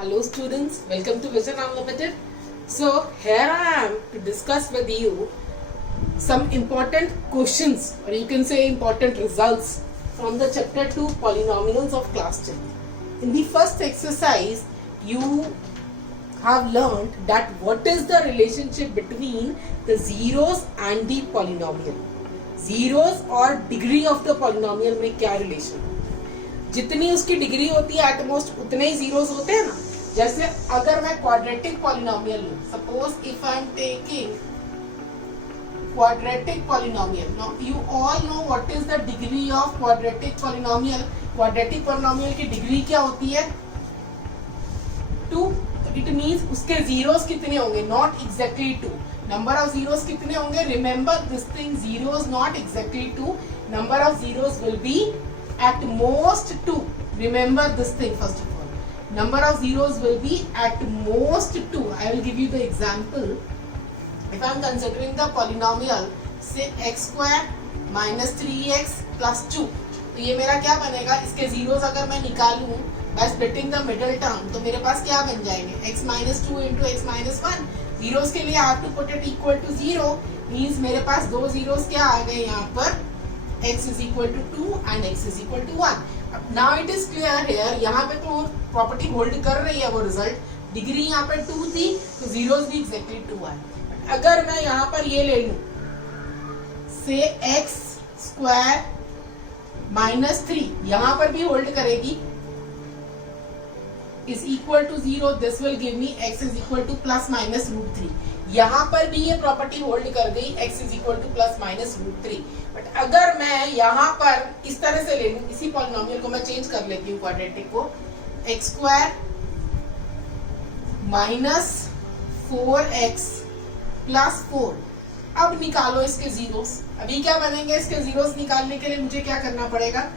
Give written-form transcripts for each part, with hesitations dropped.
Hello students, welcome to Vision Unlimited. So here I am to discuss with you some important questions or you can say important results from the chapter 2 polynomials of class 10. In the first exercise you have learned that what is the relationship between the zeros and the polynomial. Zeros और degree of the polynomial में क्या relation है? जितनी उसकी degree होती है at most उतने ही zeros होते हैं ना. जैसे अगर मैं क्वाड्रेटिक पॉलिनोमियल लूं, suppose if I am taking quadratic polynomial. Now you all know what is the degree of quadratic polynomial. Quadratic polynomial की डिग्री क्या होती है? 2. तो इट मींस उसके जीरोस कितने होंगे? Not exactly 2. Number of zeros कितने होंगे? Remember this thing, zeros not exactly 2. Number of zeros will be at most 2. Remember this thing first of all. Number of zeros will be at most 2. I will give you the example. If I am considering the polynomial say x square minus 3x plus 2, तो ये मेरा क्या बनेगा? इसके zeros अगर मैं निकालूं by splitting the middle term तो मेरे पास क्या बन जाएंगे? x minus 2 into x minus 1. zeros के लिए I have to put it equal to 0. means मेरे पास दो zeros क्या आ गए यहाँ पर? x is equal to 2 and x is equal to 1. Now it is clear here, यहाँ पे तो प्रॉपर्टी होल्ड कर रही है वो रिजल्ट. डिग्री यहाँ पे 2 थी तो जीरोस भी एग्जैक्टली 2 है. अगर मैं यहाँ पर ये ले लूं से x स्क्वायर माइनस 3, यहाँ पर भी होल्ड करेगी, is equal to 0, this will give me x is equal to plus minus root 3. यहाँ पर भी ये प्रॉपर्टी होल्ड कर गई, x is equal to plus minus root 3. But अगर मैं यहाँ पर इस तरह से ले लूं, इसी पॉलिनोमियल को मैं चेंज कर लेती हूँ क्वाड्रेटिक को, x square minus 4x plus 4. अब निकालो इसके जीरोस. अभी क्या बनेंगे? इसके जीरोस निकालने के लिए मुझे क्या करना पड़ेगा?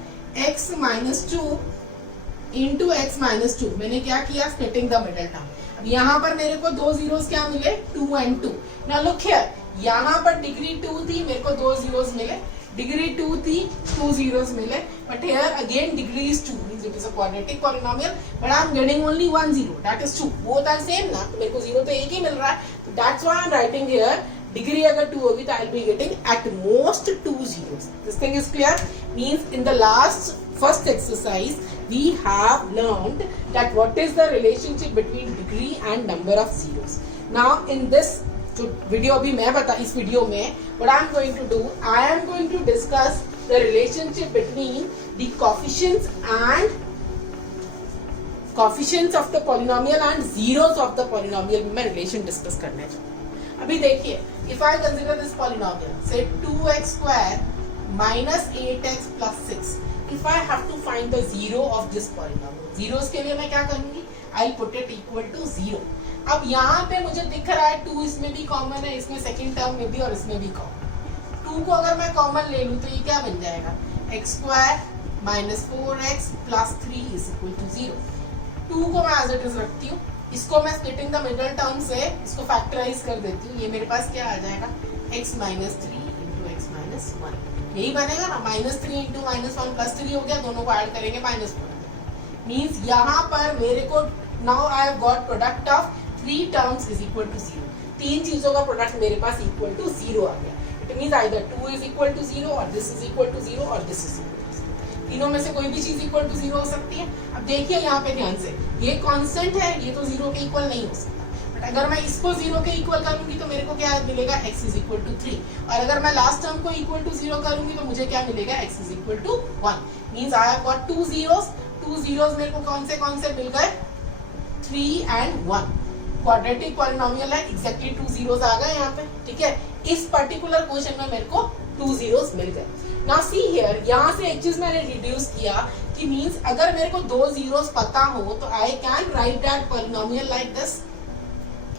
x minus 2 into x minus 2. मैंने क्या किया? Splitting the middle term. अब यहाँ पर मेरे को दो जीरोस क्या मिले? 2 and 2. नाउ लुक हियर, यहाँ पर डिग्री 2 थी, मेरे को दो जीरोस मिले. डिग्री 2 थी, 2 जीरोस मिले. But here again degree is 2, means it is a quadratic polynomial, but I am getting only 1 zero, that is 2. Both are same ना, तो मेरे को जीरो तो एक ही मिल रहा है. तो that's why I am writing here degree अगर 2 होगी तो I will be getting at most 2 zeros. This thing is clear. Means in the last first exercise we have learned that what is the relationship between degree and number of zeros. Now in this video अभी मैं बता इस video में what I am going to do, I am going to discuss the relationship between the coefficients of the polynomial and zeros of the polynomial में मैं relation discuss करने चाहूँ. अभी देखिए, if I consider this polynomial say 2x square minus 8x plus 6. If I have to find the zero of this polynomial, zeros के लिए मैं क्या करूंगी? I'll put it equal to 0. अब यहाँ पे मुझे दिख रहा है 2 इसमें भी कॉमन है, इसमें सेकंड टर्म में भी और इसमें भी कॉमन. 2 को अगर मैं कॉमन ले लूँ तो ये क्या बन जाएगा? x square minus 4x plus 3 is equal to 0. 2 को मैं एज इट इज रखती हूँ, इसको मैं स्प्लिटिंग द मिडल टर्म से इसको फैक्टराइज कर देती हूँ. ये मेरे पास क्या आ जाएगा? x minus 3 into x minus 1. यही बनेगा ना, माइनस 3 इंटू माइनस 1 प्लस 3 हो गया, दोनों को ऐड करेंगे माइनस 4. मीन्स यहाँ पर मेरे को now I have got product of 3 terms is equal to 0. 3 चीजों का प्रोडक्ट मेरे पास इक्वल टू 0 आ गया. It means either 2 is equal to 0 और दिस इज इक्वल टू 0 और दिस इज इक्वल टू 0. तीनों में से कोई भी चीज इक्वल टू 0 हो सकती है. अब देखिए यहाँ पे ध्यान से, ये कांस्टेंट है, ये तो 0 के इक्वल नहीं हो सकता. अगर मैं इसको 0 के इक्वल करूंगी तो मेरे को क्या मिलेगा? x is equal to 3. और अगर मैं लास्ट टर्म को इक्वल टू 0 करूंगी तो मुझे क्या मिलेगा? x is equal to 1. Means I have got 2 zeros. 2 zeros मेरे को कौन से मिल गए? 3 and 1. क्वाड्रेटिक पॉलिनोमियल है, एग्जैक्टली 2 zeros आ गए यहाँ पे. ठीक है, इस पर्टिकुलर क्वेश्चन में मेरे को 2 zeros मिल गए. नाउ सी हियर, यहाँ से एक चीज मैंने रिड्यूस किया कि मींस अगर मेरे को 2 zeros पता हो तो I can write that polynomial like this.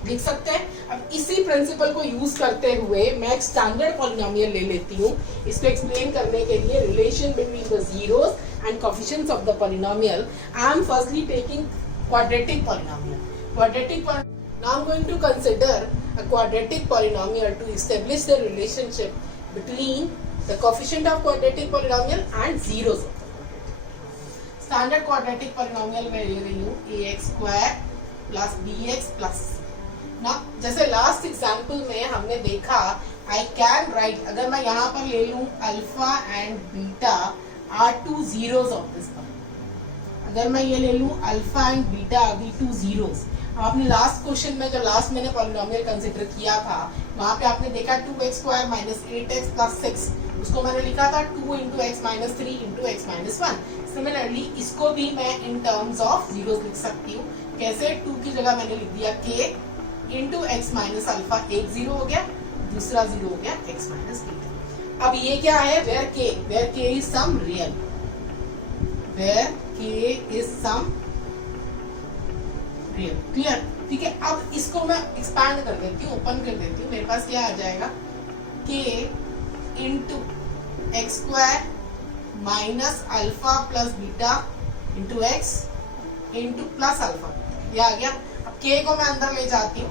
लिख सकते हैं. अब इसी प्रिंसिपल को यूज करते हुए मैं एक स्टैंडर्ड पॉलिनोमियल ले लेती हूँ इसको एक्सप्लेन करने के लिए. Relation between the zeros and coefficients of the polynomial. I am firstly taking quadratic polynomial. Now I am going to consider a quadratic polynomial to establish the relationship between the coefficient of quadratic polynomial and zeros of the quadratic. Standard quadratic polynomial मैं ले रही हूँ ax square plus bx plus ना। जैसे last example में हमने देखा I can write, अगर मैं यहाँ पर ले लूं alpha and beta are two zeros of this, अगर मैं ये ले लूं alpha and beta are the two zeros. आपने लास्ट क्वेश्चन में जो लास्ट मैंने पॉलिनोमियल कंसिडर किया था वहां पे आपने देखा 2x² माइनस 8x प्लस 6, उसको मैंने लिखा था 2 into x minus 3 into x minus 1। Similarly इसको भी मैं इन टर्म्स ऑफ जीरोस लिख सकती हूँ। कैसे? 2 की जगह मैंने लिख दिया k into x minus alpha, एक जीरो हो गया, दूसरा जीरो हो गया एक्स माइनस बीटा। अब ये क्या है? Where k is some real, where k is some real. Clear? ठीक है। अब इसको मैं एक्सपैंड कर देती हूँ, ओपन कर देती हूँ। मेरे पास क्या आ जाएगा? k into x square minus alpha plus beta into x into plus alpha, ये आ गया। अब k को मैं अंदर ले जाती हूँ,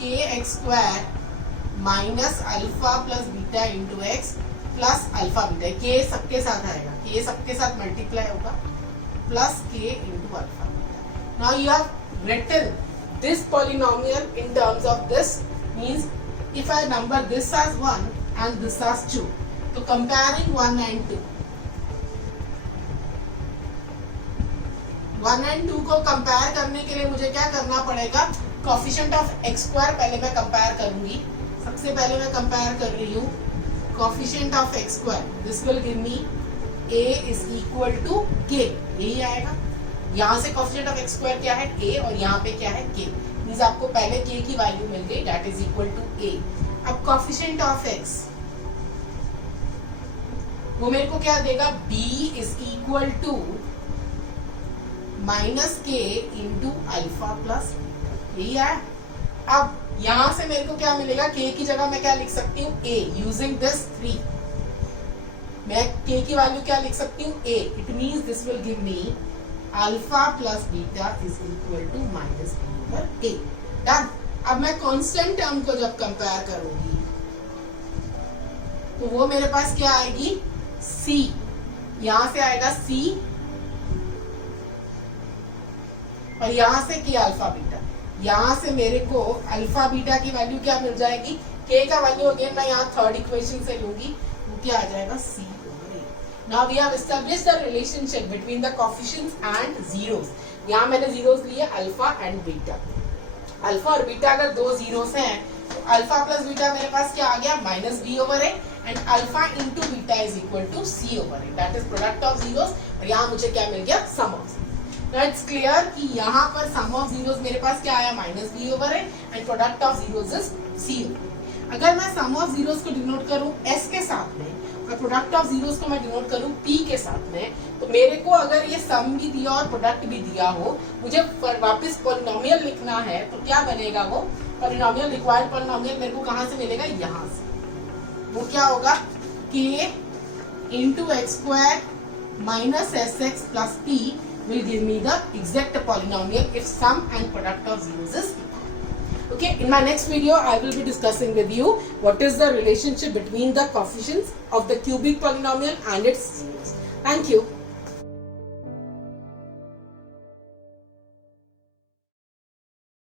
k x square minus alpha plus beta into x plus alpha beta, k सबके साथ आएगा, k सबके साथ मल्टीप्लाई होगा, plus k into alpha beta. Now you have written this polynomial in terms of this, means if I number this as 1 and this as 2, so comparing 1 and 2, 1 and 2 को compare करने के लिए मुझे क्या करना पड़ेगा? कोफिशिएंट ऑफ एक्स स्क्वायर पहले मैं कंपेयर करूंगी। सबसे पहले मैं कंपेयर कर रही हूँ coefficient of x square, this will give me a is equal to k, यही आएगा। यहाँ से कोफिशिएंट ऑफ एक्स स्क्वायर क्या है? a, और यहाँ पे क्या है? k, मींस आपको पहले k की वैल्यू मिल गई, that is equal to a। अब कोफिशिएंट ऑफ x वो मेरे को क्या देगा? b is equal to minus k into alpha plus, यही आया। अब यहां से मेरे को क्या मिलेगा? k की जगह मैं क्या लिख सकती हूँ? a, यूजिंग दिस 3 मैं k की वैल्यू क्या लिख सकती हूँ? a, it means this will give me alpha plus beta is equal to minus B over A. Done. अब मैं कांस्टेंट टर्म को जब कंपेयर करूंगी तो वो मेरे पास क्या आएगी? c, यहां से आएगा c और यहां से k अल्फा बीटा, यहां से मेरे को अल्फा बीटा की वैल्यू क्या मिल जाएगी? k का वैल्यू अगेन मैं यहाँ थर्ड इक्वेशन से लूंगी, वो क्या आ जाएगा? c। Now we have established the relationship between the coefficients and zeros. यहाँ मैंने zeros लिए अल्फा एंड बीटा। अल्फा और बीटा अगर दो zeros हैं तो अल्फा प्लस बीटा मेरे पास क्या आ गया? Minus B over A, and alpha into beta is equal to C over A, that is product of zeros. और यहाँ मुझे क्या मिल गया? Sum of zeros. Now it's clear कि यहाँ पर सम ऑफ जीरोस मेरे पास क्या आया? Minus B over A, and product of zeros is C over A. अगर मैं सम ऑफ जीरोस को डिनोट करूँ एस के साथ में और प्रोडक्ट ऑफ जीरोस को मैं डिनोट करूं p के साथ में, तो मेरे को अगर ये सम भी दिया और प्रोडक्ट भी दिया हो, मुझे वापस पॉलिनोमियल लिखना है तो क्या बनेगा? वो पॉलिनोमियल, रिक्वायर्ड पॉलिनोमियल मेरे को कहां से मिलेगा? यहाँ से। वो क्या होगा? k into x square minus S x plus p will give me the exact polynomial if sum and product of zeros is equal. Okay, in my next video, I will be discussing with you what is the relationship between the coefficients of the cubic polynomial and its zeros. Thank you.